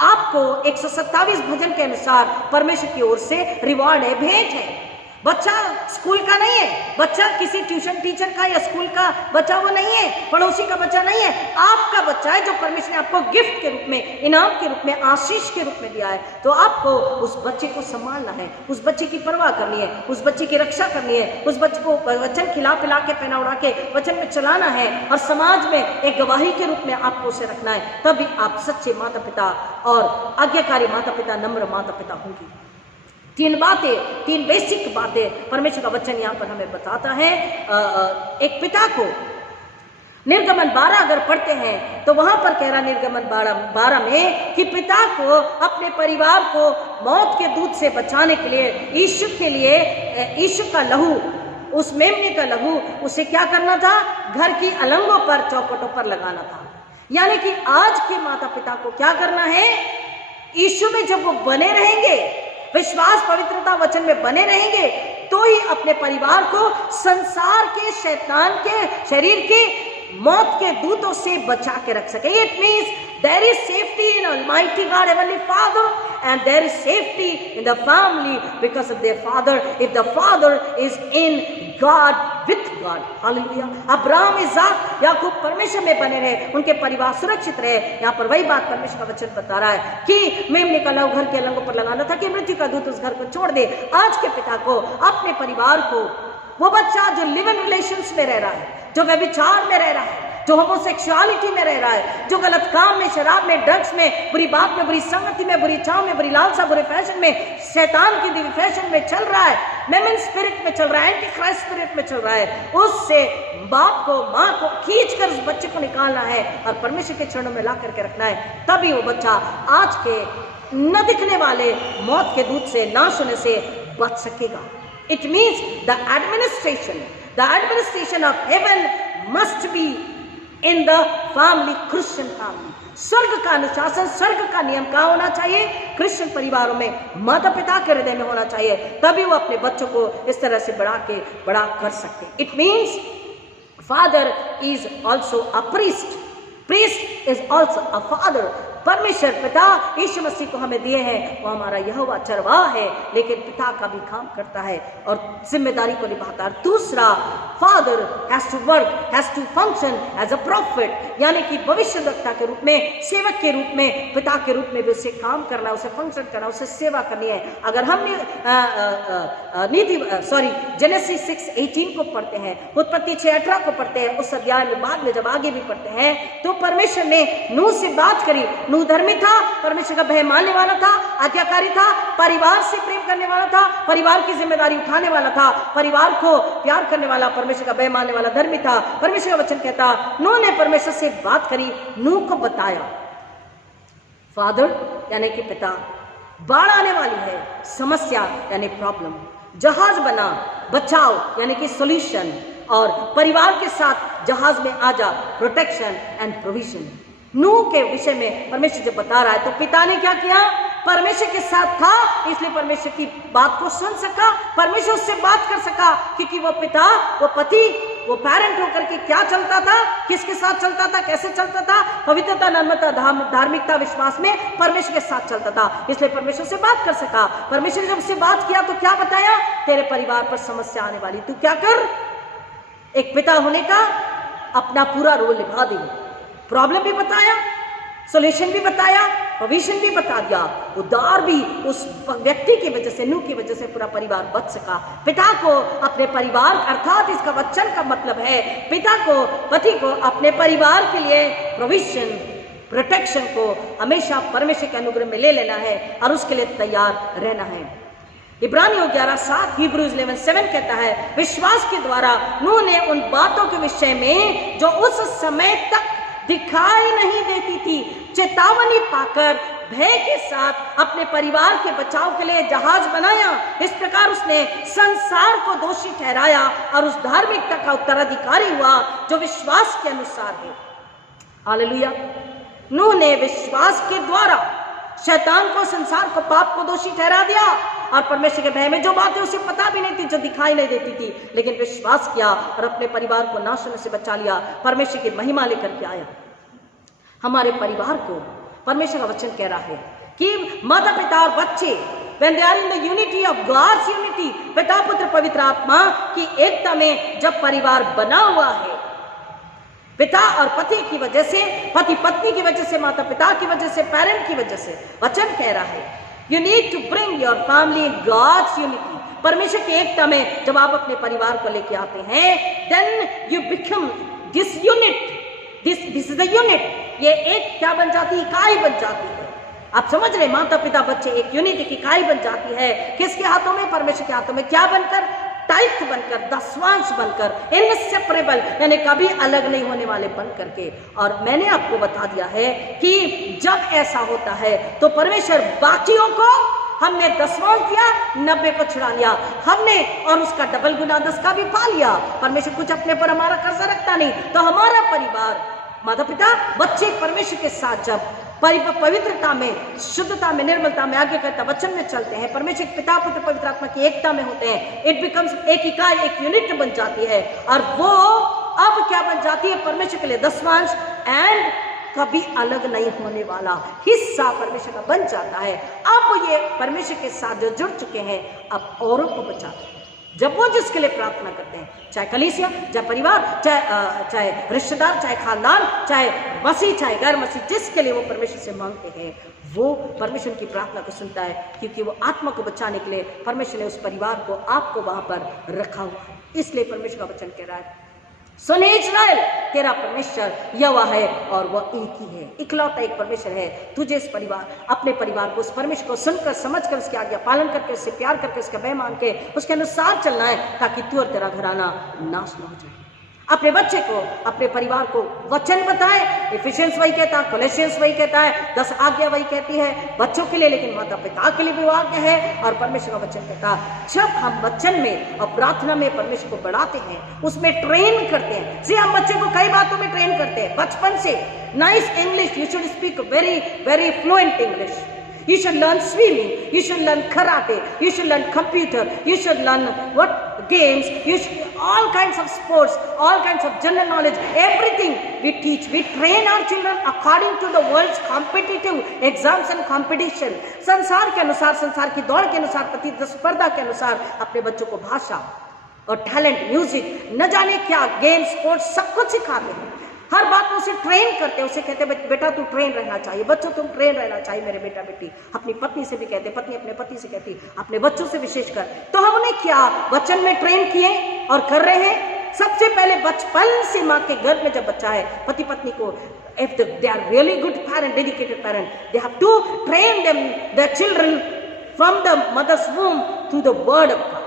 आपको 127 भजन के अनुसार परमेश्वर की ओर से रिवॉर्ड है, भेंट है। बच्चा स्कूल का नहीं है, बच्चा किसी ट्यूशन टीचर का या स्कूल का बच्चा वो नहीं है, पड़ोसी का बच्चा नहीं है, आपका बच्चा है जो परमेश्वर ने आपको गिफ्ट के रूप में, इनाम के रूप में, आशीष के रूप में दिया है। तो आपको उस बच्चे को संभालना है, उस बच्चे की परवाह करनी है, उस बच्चे की रक्षा करनी है, उस बच्चे को वचन खिला पिला के, पहना उड़ा के वचन में चलाना है और समाज में एक गवाही के रूप में आपको उसे रखना है। तभी आप सच्चे माता पिता और आज्ञाकारी माता पिता, नम्र माता पिता होंगे। तीन बातें, तीन बेसिक बातें परमेश्वर का वचन यहाँ पर हमें बताता है। एक पिता को निर्गमन 12 अगर पढ़ते हैं तो वहां पर कह रहा निर्गमन 12 में कि पिता को अपने परिवार को मौत के दूत से बचाने के लिए यीशु के लिए यीशु का लहू, उस मेमने का लहू, उसे क्या करना था, घर की अलंगों पर, चौखटों पर लगाना था। यानी कि आज के माता पिता को क्या करना है, यीशु में जब वो बने रहेंगे, विश्वास, पवित्रता, वचन में बने रहेंगे, तो ही अपने परिवार को संसार के, शैतान के, शरीर के मौत के दूतों से बचा के रख सके। It means there is safety in almighty God heavenly father and there is safety in the family because of their father, if the father is in God, with God. Hallelujah. Abraham, Isaac, याकूब परमेश्वर में बने रहे, उनके परिवार सुरक्षित रहे। यहाँ पर वही बात परमेश्वर का वचन बता रहा है कि मेमने का लहू घर के अलंगों पर लगाना था कि मृत्यु का दूत उस घर को छोड़ दे। आज के पिता को, अपने परिवार को, वो बच्चा जो लिव इन रिलेशंस में रह रहा है, जो व्यभिचार में रह रहा है, जो होमोसेक्सुअलिटी में रह रहा है, जो गलत काम में, शराब में, ड्रग्स में, बुरी बात में, बुरी संगति में, बुरी चाव में, बुरी लालसा, बुरे फैशन में, शैतान की दिव्य फैशन में चल रहा है, मेमन स्पिरिट में चल रहा है, एंटी क्राइस्ट स्पिरिट में चल रहा है, उससे बाप को, माँ को खींच कर उस बच्चे को निकालना है और परमेश्वर के चरणों में ला करके रखना है। तभी वो बच्चा आज के न दिखने वाले मौत के दूत से, नाश होने से बच सकेगा। It means the administration of haven must be in the family, Christian family. स्वर्ग का अनुशासन, स्वर्ग का नियम कहाँ होना चाहिए? क्रिश्चियन परिवारों में, माता पिता के हृदय में होना चाहिए, तभी वो अपने बच्चों को इस तरह से बड़ा कर सकते हैं। It means father is also a priest, priest is also a father. परमेश्वर पिता यीशु मसीह को हमें दिए हैं, वो हमारा यहोवा चरवाहा है, लेकिन पिता का भी काम करता है और जिम्मेदारी को निभाता है। दूसरा, father has to work, has to function as a prophet, यानी कि भविष्यवक्ता के रूप में, सेवक के रूप में, पिता के रूप में भी उसे काम करना, उसे फंक्शन करना, उसे सेवा करनी है। अगर हम जेनेसिस 6:18 को पढ़ते हैं, उत्पत्ति 6:18 को पढ़ते हैं, उस अध्याय में बाद में जब आगे भी पढ़ते हैं तो परमेश्वर ने नूह से बात करी। नूह धर्मी था, परमेश्वर का भय मानने वाला था, आज्ञाकारी था, परिवार से प्रेम करने वाला था, परिवार की जिम्मेदारी उठाने वाला था, परिवार को प्यार करने वाला, परमेश्वर का भय मानने वाला धर्मी था। परमेश्वर का वचन कहता, नूह ने परमेश्वर से बात करी, नूह को बताया। फादर यानी कि पिता, बाढ़ आने वाली है, समस्या यानी प्रॉब्लम, जहाज बना, बचाओ यानी कि सॉल्यूशन, और परिवार के साथ जहाज में आ जा, प्रोटेक्शन एंड प्रोविजन। नूह के विषय में परमेश्वर जब बता रहा है तो पिता ने क्या किया? परमेश्वर के साथ था, इसलिए परमेश्वर की बात को सुन सका, परमेश्वर उससे बात कर सका, क्योंकि वो पिता, वो पति, वो पेरेंट होकर के क्या चलता था, किसके साथ चलता था, कैसे चलता था, पवित्रता, नम्रता, धार्मिकता, विश्वास में परमेश्वर के साथ चलता था, इसलिए परमेश्वर से बात कर सका। परमेश्वर ने जब उससे बात किया तो क्या बताया? तेरे परिवार पर समस्या आने वाली, तू क्या कर? एक पिता होने का अपना पूरा रोल निभा दे। प्रॉब्लम भी बताया, सॉल्यूशन भी बताया, प्रोविजन भी बता दिया, उद्धार भी उस व्यक्ति की वजह से, नूह की वजह से पूरा परिवार बच सका। पिता को अपने परिवार, अर्थात इसका वचन का मतलब है पिता को, पति को अपने परिवार के लिए प्रोविजन, प्रोटेक्शन को हमेशा परमेश्वर के अनुग्रह में ले लेना है और उसके लिए तैयार रहना है। इब्रानियों 11:7, Hebrews 11:7 कहता है, विश्वास के द्वारा नूह ने उन बातों के विषय में जो उस समय तक दिखाई नहीं देती थी, चेतावनी पाकर भय के साथ अपने परिवार के बचाव के लिए जहाज बनाया। इस प्रकार उसने संसार को दोषी ठहराया और उस धार्मिकता का उत्तराधिकारी हुआ जो विश्वास के अनुसार है। हालेलुया। नूह ने विश्वास के द्वारा शैतान को, संसार को, पाप को दोषी ठहरा दिया और परमेश्वर के भय में जो बातें उसे पता भी नहीं थी, जो दिखाई नहीं देती थी, लेकिन विश्वास किया और अपने परिवार को नाश होने से बचा लिया, परमेश्वर की महिमा लेकर के आया। हमारे परिवार को परमेश्वर का वचन कह रहा है कि माता पिता और बच्चे, when they are in the unity of God's unity, पिता पुत्र पवित्र आत्मा की एकता में जब परिवार बना हुआ है, पिता और पति की वजह से, पति पत्नी की वजह से, माता पिता की वजह से, पेरेंट की वजह से, वचन कह रहा है you need to bring your family in God's unity. परमेश्वर की एकता में जब आप अपने परिवार को लेके आते हैं, then you become this unit, this is the unit. ये एक क्या बन जाती है? इकाई बन जाती है। आप समझ रहे, माता पिता बच्चे एक यूनिट, एक इकाई बन जाती है। किसके हाथों में? परमेश्वर के हाथों में। क्या बनकर? टाइट बनकर, दसवांश बनकर, इनसेपरेबल, यानी कभी अलग नहीं होने वाले बन करके। और मैंने आपको बता दिया है कि जब ऐसा होता है तो परमेश्वर बाकियों को, हमने 10वां दिया, 90 को छुड़ा लिया हमने, और उसका डबल गुना 10 का भी पा लिया। परमेश्वर कुछ अपने पर हमारा कर्जा रखता नहीं। तो हमारा परिवार, माता पिता, बच्चे परमेश्वर के साथ जब पवित्रता में, शुद्धता में, निर्मलता में, आगे कहता वचन में चलते हैं, परमेश्वर पिता पुत्र पवित्र आत्मा की एकता में होते हैं, इट बिकम्स एक इकाई, एक यूनिट बन जाती है। और वो अब क्या बन जाती है? परमेश्वर के लिए दसवांश एंड कभी अलग नहीं होने वाला हिस्सा परमेश्वर का बन जाता है। अब ये परमेश्वर के साथ जो जुड़ चुके हैं, अब औरों को बचाते हैं। जब वो जिसके लिए प्रार्थना करते हैं, चाहे कलीसिया, चाहे परिवार, चाहे रिश्तेदार, चाहे खानदान, चाहे मसीह, चाहे गैर मसीह, जिसके लिए वो परमेश्वर से मांगते हैं, वो परमेश्वर की प्रार्थना को सुनता है, क्योंकि वो आत्मा को बचाने के लिए परमेश्वर ने उस परिवार को, आपको वहां पर रखा हुआ है। इसलिए परमेश्वर का वचन कह रहा है, सुन इस्राएल, तेरा परमेश्वर यहोवा है और वह एक ही है, इकलौता एक परमेश्वर है। तुझे इस परिवार, अपने परिवार को, उस परमेश्वर को सुनकर, समझकर, उसकी आज्ञा पालन करके, उससे प्यार करके, उसका भय मान के, उसके अनुसार चलना है, ताकि तू और तेरा घराना नाश न हो जाए। अपने बच्चे को, अपने परिवार को वचन बताए। इफिशियंस वही कहता है, कोलोसियंस वही कहता है, 10 आज्ञा वही कहती है बच्चों के लिए, लेकिन माता पिता के लिए भी आज्ञा है। और परमेश्वर का वचन कहता है जब हम वचन में और प्रार्थना में परमेश्वर को बढ़ाते हैं, उसमें ट्रेन करते हैं। जी हम बच्चे को कई बातों में ट्रेन करते हैं बचपन से। Nice English, you should speak very very fluent English. You should learn swimming, you should learn karate, you should learn computer, you should learn what games, you should all kinds of sports, all kinds of general knowledge, everything we teach. We train our children according to the world's competitive exams and competition. संसार के अनुसार, संसार की दौड़ के अनुसार, प्रतिस्पर्धा के अनुसार अपने बच्चों को भाषा और टैलेंट, म्यूजिक, न जाने क्या गेम, स्पोर्ट्स सब कुछ सिखाते हैं। हर बात में उसे ट्रेन करते हैं, उसे कहते हैं बेटा तू ट्रेन रहना चाहिए, बच्चों तुम ट्रेन रहना चाहिए मेरे बेटा बेटी। अपनी पत्नी से भी कहते, पत्नी अपने पति से कहती, अपने बच्चों से विशेषकर। तो हमने क्या वचन में ट्रेन किए और कर रहे हैं। सबसे पहले बचपन से माँ के गर्भ में जब बच्चा है, पति पत्नी को, if they are really good parent, dedicated parent, they have to train them, their children from the mother's womb to the word of God.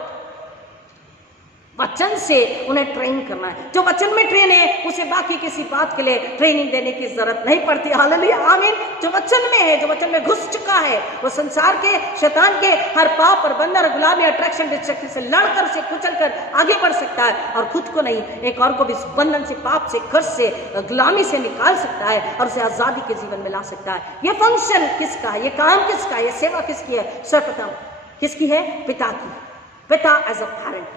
वचन से उन्हें ट्रेन करना है। जो वचन में ट्रेन है उसे बाकी किसी बात के लिए ट्रेनिंग देने की जरूरत नहीं पड़ती। हालेलुया, आमीन। जो वचन में है, जो वचन में घुस चुका है, वो संसार के, शैतान के हर पाप और बंधन, गुलामी, अट्रैक्शन, डिस्ट्रैक्शन से लड़कर, से कुचलकर आगे बढ़ सकता है और खुद को नहीं, एक और को भी बंधन से, पाप से, कर्ज से, गुलामी से निकाल सकता है और उसे आजादी के जीवन में ला सकता है। ये फंक्शन किसका है, ये काम किसका है, ये सेवा किसकी है? सर्वप्रथम किसकी है? पिता की। पिता एज अ पैरेंट,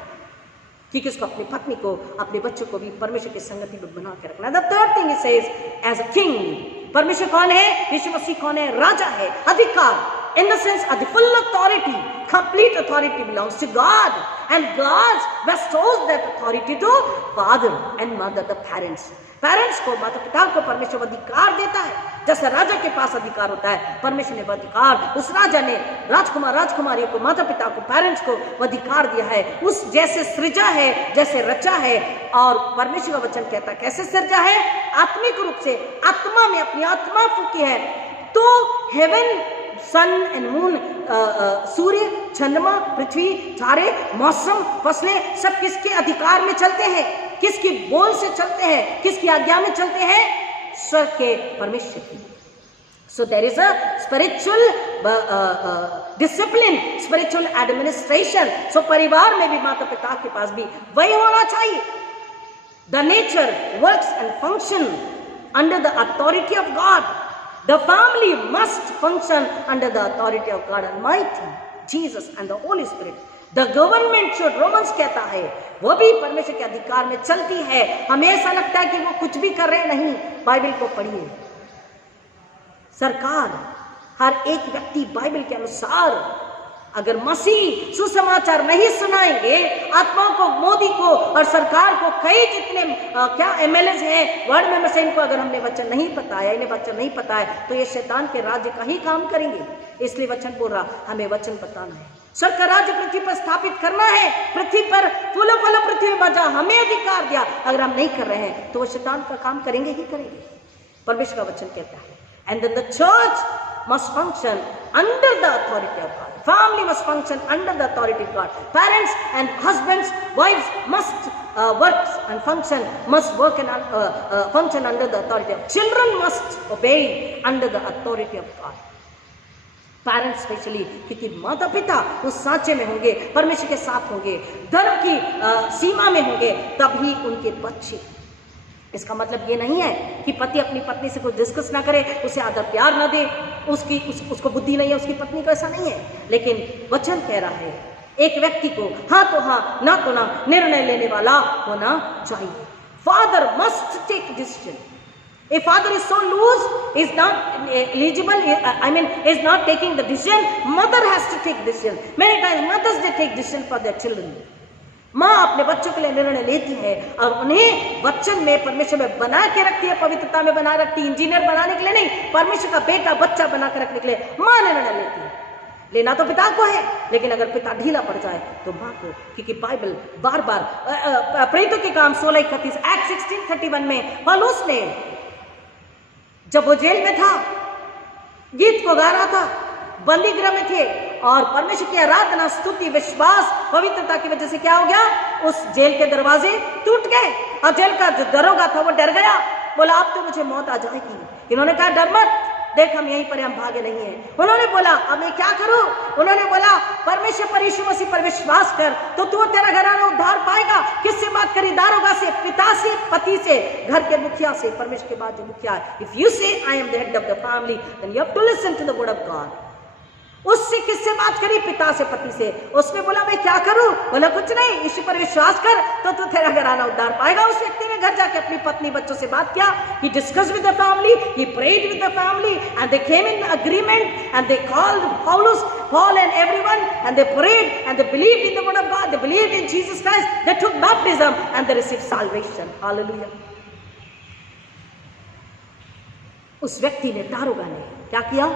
क्योंकि उसको अपनी पत्नी को, अपने बच्चों को भी परमेश्वर की संगति में बना के रखना। The third thing it says as a king. परमेश्वर कौन है? यीशु मसीह कौन है? राजा है। अधिकार in the sense the full authority, complete authority belongs to God and God bestows that authority to father and mother, the parents. Parents को, माता पिता को परमेश्वर अधिकार देता है। जैसे राजा के पास अधिकार होता है, परमेश्वर ने अधिकार उस राजा ने राजकुमार, राजकुमारियों को, माता पिता को, पेरेंट्स को अधिकार दिया है। उस जैसे सृजा है, जैसे रचा है। और परमेश्वर का वचन कहता है कैसे सृजा है? आत्मिक रूप से, आत्मा में अपनी आत्मा फूकी है। तो हेवन, सन एंड मून, सूर्य, चंद्रमा, पृथ्वी, तारे, मौसम, फसलें सब किसके अधिकार में चलते हैं? किसकी बोल से चलते हैं? किसकी आज्ञा में चलते हैं? स्वर्ग के परमेश्वर की। So there is a spiritual discipline, spiritual administration. So परिवार में भी, माता पिता के पास भी वही होना चाहिए। The nature works and function under the authority of God. The family must function under the authority of God Almighty, Jesus and the Holy Spirit. The government should, Romans कहता है, वो भी परमेश्वर के अधिकार में चलती है। हमें ऐसा लगता है कि वो कुछ भी कर रहे नहीं। बाइबल को पढ़िए। सरकार, हर एक व्यक्ति बाइबल के अनुसार, अगर मसीह सुसमाचार नहीं सुनाएंगे, आत्माओं को, मोदी को और सरकार को, कई जितने क्या एमएलएस हैं, वार्ड मेंबर्स हैं, इनको अगर हमने वचन नहीं बताया, इन्हें वचन नहीं पता है, तो ये शैतान के राज्य का ही काम करेंगे। इसलिए वचन बोल रहा, हमें वचन बताना है। स्वर्ग का राज्य पृथ्वी पर स्थापित करना है। पृथ्वी पर फूलो फलो पृथ्वी में बजा, हमें अधिकार दिया। अगर हम नहीं कर रहे हैं तो वो शैतान का काम करेंगे ही करेंगे। परमेश्वर का वचन कहता है। And then the church must function under the authority of God. Family must function under the authority of God. Parents and husbands, wives must work and function, must work and function under the authority of. Children must obey under the authority of God. Parents specially, क्योंकि माता पिता उस सांचे में होंगे, परमेश्वर के साथ होंगे, धर्म की सीमा में होंगे, तभी उनके बच्चे। इसका मतलब ये नहीं है कि पति अपनी पत्नी से कुछ डिस्कस ना करे, उसे आदर प्यार ना दे, उसको बुद्धि नहीं है उसकी पत्नी को, ऐसा नहीं है। लेकिन वचन कह रहा है एक व्यक्ति को हाँ तो हाँ, ना तो ना निर्णय लेने वाला होना चाहिए। Father must take decision. A father is so loose, is not eligible, is not taking the decision. Mother has to take decision. Many times mothers they take decision for their children. माँ अपने बच्चों के लिए निर्णय लेती है और उन्हें वचन में, परमेश्वर में बना के रखती है, पवित्रता में बना रखती है। इंजीनियर बनाने के लिए नहीं, परमेश्वर का बेटा, बच्चा बना के रखने के लिए माँ निर्णय लेती है। लेना तो पिता को है, लेकिन अगर पिता ढीला पड़ जाए तो माँ को, क्योंकि बाइबल बार बार प्रेरितों के काम 16:31, एक्ट 16:31 में पौलुस ने जब वो जेल में था, गीत को गा रहा था, बंदी गृह में थे और परमेश्वर की आराधना, स्तुति, विश्वास, पवित्रता की वजह से क्या हो गया? उस जेल के दरवाजे टूट गए और जेल का जो दरोगा था वो डर गया, बोला अब तो मुझे मौत आ जाएगी। इन्होंने कहा डर मत, देख हम यहीं पर, हम भागे नहीं हैं। उन्होंने बोला अब मैं क्या करूं? उन्होंने बोला परमेश्वर पर, यीशु मसीह पर विश्वास कर तो तू तेरा घराना उद्धार पाएगा। किससे बात करी? दारोगा से, पिता से, पति से, घर के मुखिया से, परमेश्वर के बाद जो मुखिया है। If you say I am the head of the family then you have to listen to the word of God. उससे किससे बात करी? पिता से, पति से। उसने बोला मैं क्या करूं? बोला कुछ नहीं, यीशु पर विश्वास कर तो तू तेरा घराना उद्धार पाएगा। उस व्यक्ति ने घर जाके अपनी पत्नी बच्चों से बात किया। He discussed with the family, he prayed with the family, and they came in agreement, and they called Paul and everyone, and they prayed, and they believed in the word of God, they believed in Jesus Christ, they took baptism, and they received salvation. Hallelujah. उस व्यक्ति ने, दारोगा ने क्या किया?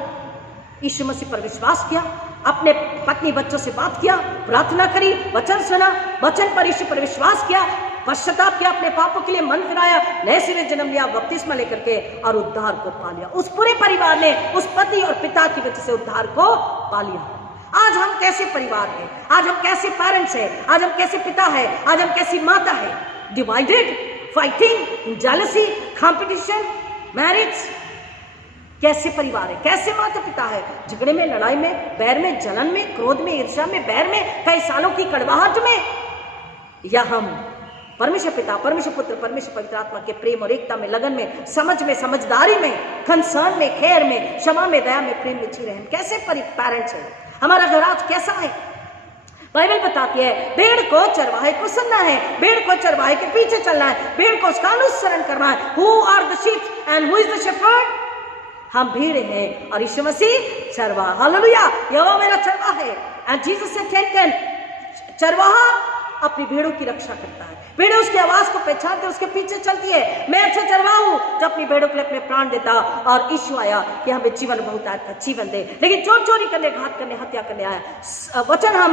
यीशु मसीह पर विश्वास किया, अपने पत्नी बच्चों से बात किया, प्रार्थना करी, वचन सुना, वचन पर, यीशु पर विश्वास किया, पश्चाताप किया, अपने पापों के लिए मन फिराया, नए सिरे जन्म लिया, बपतिस्मा लेकर के, और उद्धार को पा लिया। उस पूरे परिवार ने उस पति और पिता की वजह से उद्धार को पा लिया। आज हम कैसे परिवार हैं? आज हम कैसे पेरेंट्स हैं? आज हम कैसे पिता है? आज हम कैसी माता है? Divided, fighting, jealousy, competition, marriage. कैसे परिवार है? कैसे माता पिता है? झगड़े में, लड़ाई में, बैर में, जलन में, क्रोध में, ईर्ष्या में, बैर में, कई सालों की कड़वाहट में, या हम परमेश्वर पिता, परमेश्वर पुत्र, परमेश्वर पवित्र आत्मा के प्रेम और एकता में, लगन में, समझ में, समझदारी में, कंसर्न में, खैर में, क्षमा में, दया में, प्रेम में जी रहे हैं? कैसे पेरेंट्स हैं? हमारा घर आज कैसा है? बाइबल बताती है भेड़ को चरवाहे को सुनना है, भेड़ को चरवाहे के पीछे चलना है, भेड़ को उसका अनुसरण करना है। Who are the sheep and who is the shepherd? हम भीड़ हैं और यीशु मसीह चरवाहा। हालेलुया, यहोवा मेरा चरवाहा है। एंड जीसस से 10:10, चरवाहा अपनी भेड़ों की रक्षा करता है। भेड़ें उसकी आवाज को पहचानते, उसके पीछे चलती है। मैं अच्छा चरवाहा हूं जो अपनी भेड़ों के लिए अपने प्राण देता, और यीशु आया कि हमें जीवन बहुत आया, जीवन दे। लेकिन चोर चोरी करने, घात करने, हत्या करने आया। वचन हम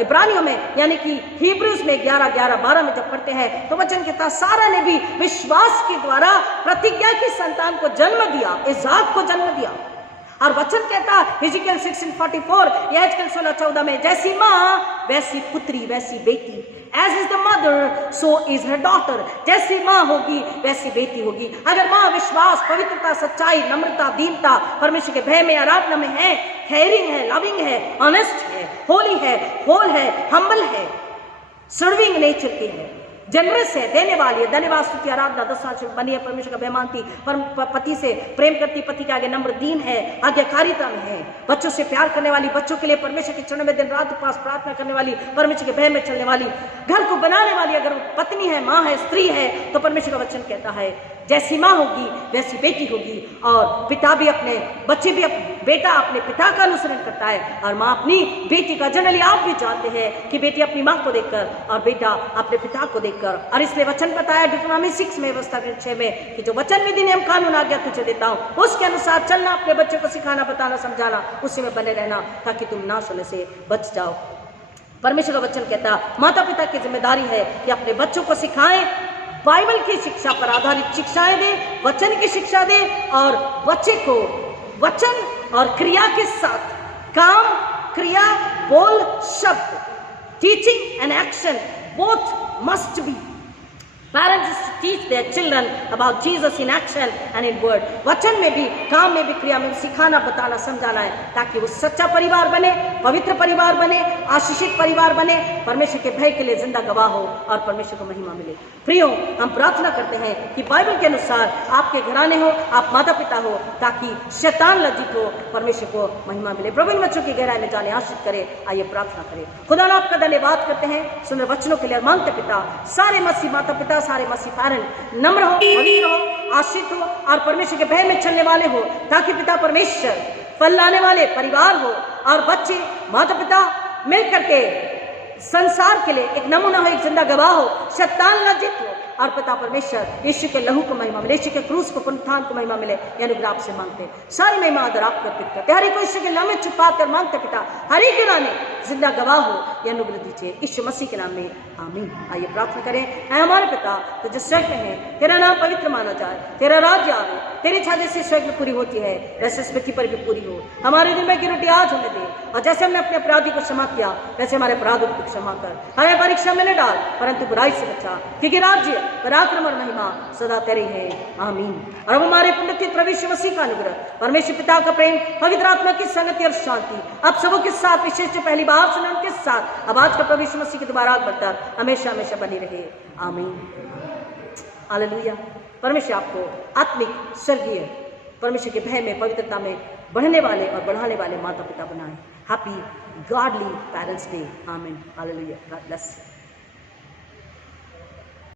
इब्रानियों में यानी कि हिब्रूज में 11:12 में जब पढ़ते हैं तो वचन कहता सारा ने भी विश्वास के द्वारा प्रतिज्ञा की संतान को जन्म दिया, इसहाक को जन्म दिया। और वचन कहता हिजकियेल 16:44, यहेजकेल 16:14 में, जैसी माँ वैसी पुत्री वैसी बेटी, As is the mother, so is her daughter. जैसी माँ होगी वैसी बेटी होगी। अगर माँ विश्वास, पवित्रता, सच्चाई, नम्रता, दीनता, परमेश्वर के भय में, आराधना में है, केयरिंग है, लविंग है, ऑनेस्ट है, होली है, होल है, हम्बल है, सर्विंग नेचर की है, जनरस है, देने वाली है, धन्यवाद, स्तुति, आराधना, दस्तावेज बनी है, परमेश्वर का भय मानती, पति से प्रेम करती, पति के आगे नम्र, दीन है, आज्ञाकारिता में है, बच्चों से प्यार करने वाली, बच्चों के लिए परमेश्वर के चरणों में दिन रात उपवास प्रार्थना करने वाली, परमेश्वर के भय में चलने वाली, घर को बनाने वाली। अगर वो पत्नी है, माँ है, स्त्री है, तो परमेश्वर का वचन कहता है जैसी माँ होगी वैसी बेटी होगी। और पिता भी अपने बच्चे भी, बेटा अपने पिता का अनुसरण करता है और माँ अपनी बेटी का। जनरली आप भी जानते हैं कि बेटी अपनी माँ को देखकर और बेटा अपने पिता को देखकर। और इसलिए वचन बताया डिटोनॉमी 6 में, व्यवस्था 6 में, कि जो वचन विधि नियम कानून आज्ञा तुझे देता हूँ उसके अनुसार चलना, अपने बच्चे को सिखाना, बताना, समझाना, उसी में बने रहना, ताकि तुम नाश होने से बच जाओ। परमेश्वर का वचन कहता माता पिता की जिम्मेदारी है कि अपने बच्चों को सिखाएं, बाइबल की शिक्षा पर आधारित शिक्षाएं दे, वचन की शिक्षा दे, और बच्चे को वचन और क्रिया के साथ, काम, क्रिया, बोल, शब्द, teaching and action both must be. Parents teach their children about Jesus in action and in word. वचन में भी, काम में भी, क्रिया में भी सिखाना, बताना, समझाना है, ताकि वो सच्चा परिवार बने, पवित्र परिवार बने, आशीषित परिवार बने, परमेश्वर के भय के लिए जिंदा गवाह हो और परमेश्वर को महिमा मिले। प्रियो, हम प्रार्थना करते हैं कि बाइबल के अनुसार आपके घराने हो, आप माता पिता हो, ताकि शैतान लज्जित हो, परमेश्वर को महिमा मिले। प्रभु इन बच्चों की गहराई में जाने आशीष करे। आइए प्रार्थना करें। खुदा आपका धन्यवाद करते हैं सुंदर वचनों के लिए। मांगते पिता, सारे मसीह माता पिता, सारे मसीह पेरेंट नम्र हो, पवित्र हो, आश्रित हो और परमेश्वर के भय में चलने वाले हो, ताकि पिता परमेश्वर फल लाने वाले परिवार हो और बच्चे माता पिता मिल करके संसार के लिए एक नमूना हो, एक जिंदा गवाह हो, शैतान लज्जित हो और पिता परमेश्वर यीशु के लहू को महिमा मिले, यीशु के क्रूस को पुनरुत्थान को महिमा मिले। ये अनुग्रह आपसे मांगते हैं, सारी महिमा आदर आपको अर्पित करते हैं। हर एक को यीशु के नाम में छिपा कर मांगते पिता, हर एक के नाम में जिंदा गवाह हो, ये अनुग्रह दीजिए यीशु मसीह के नाम में, आमीन। आइए प्रार्थना करें। ऐ हमारे पिता तो जो स्वर्ग में है, तेरा नाम पवित्र माना जाए, तेरा राज्य आवे, तेरी इच्छा जैसे स्वर्ग में पूरी होती है वैसे इस पृथ्वी पर भी पूरी हो। हमारे दिन में की रोटी आज हमें दे, और जैसे हमने अपने अपराधी को क्षमा किया वैसे हमारे अपराधों को क्षमा कर, हमें परीक्षा में न डाल परंतु बुराई से बचा, क्योंकि राज्य पराक्रम और महिमा सदा तेरी है, आमीन। और अब हमारे पुण्यतित प्रभु यीशु मसीह का अनुग्रह, परमेश्वर पिता का प्रेम, पवित्र आत्मा की संगति और शांति अब सबों के साथ, विशेष जो पहली बार सुने उनके साथ, अब आज का प्रभु यीशु मसीह की दोबारा बढ़ता हमेशा हमेशा बनी रहे, आमीन। हालेलुया। परमेश्वर आपको आत्मिक स्वर्गीय परमेश्वर के भय में, पवित्रता में बढ़ने वाले और बढ़ाने वाले माता पिता बनाए। हैप्पी गॉडली पेरेंट्स डे, आमीन। हालेलुया। God bless.